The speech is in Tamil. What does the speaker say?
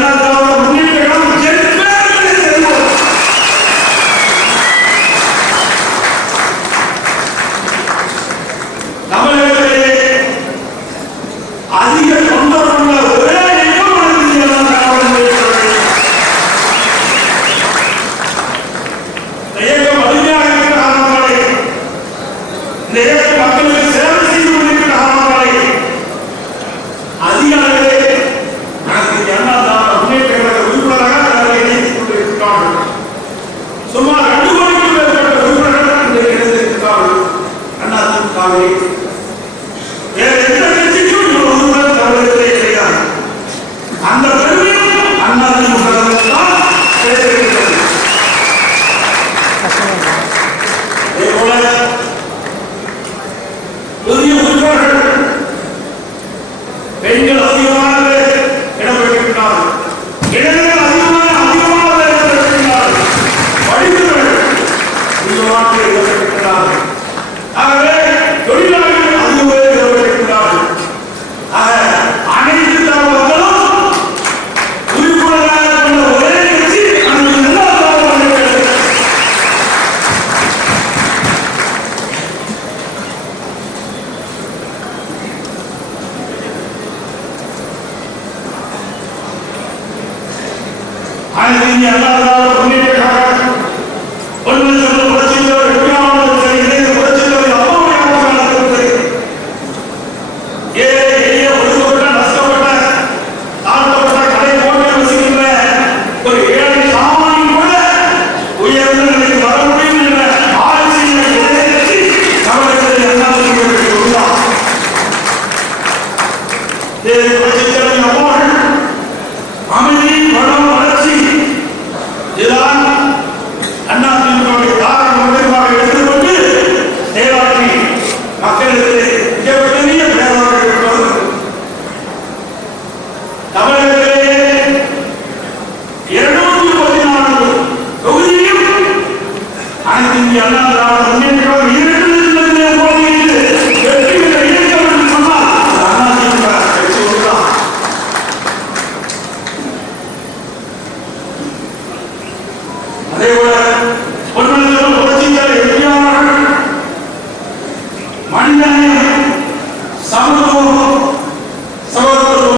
nada. அனைத்து இந்திய அண்ணா மனிதனை சமத்துவம்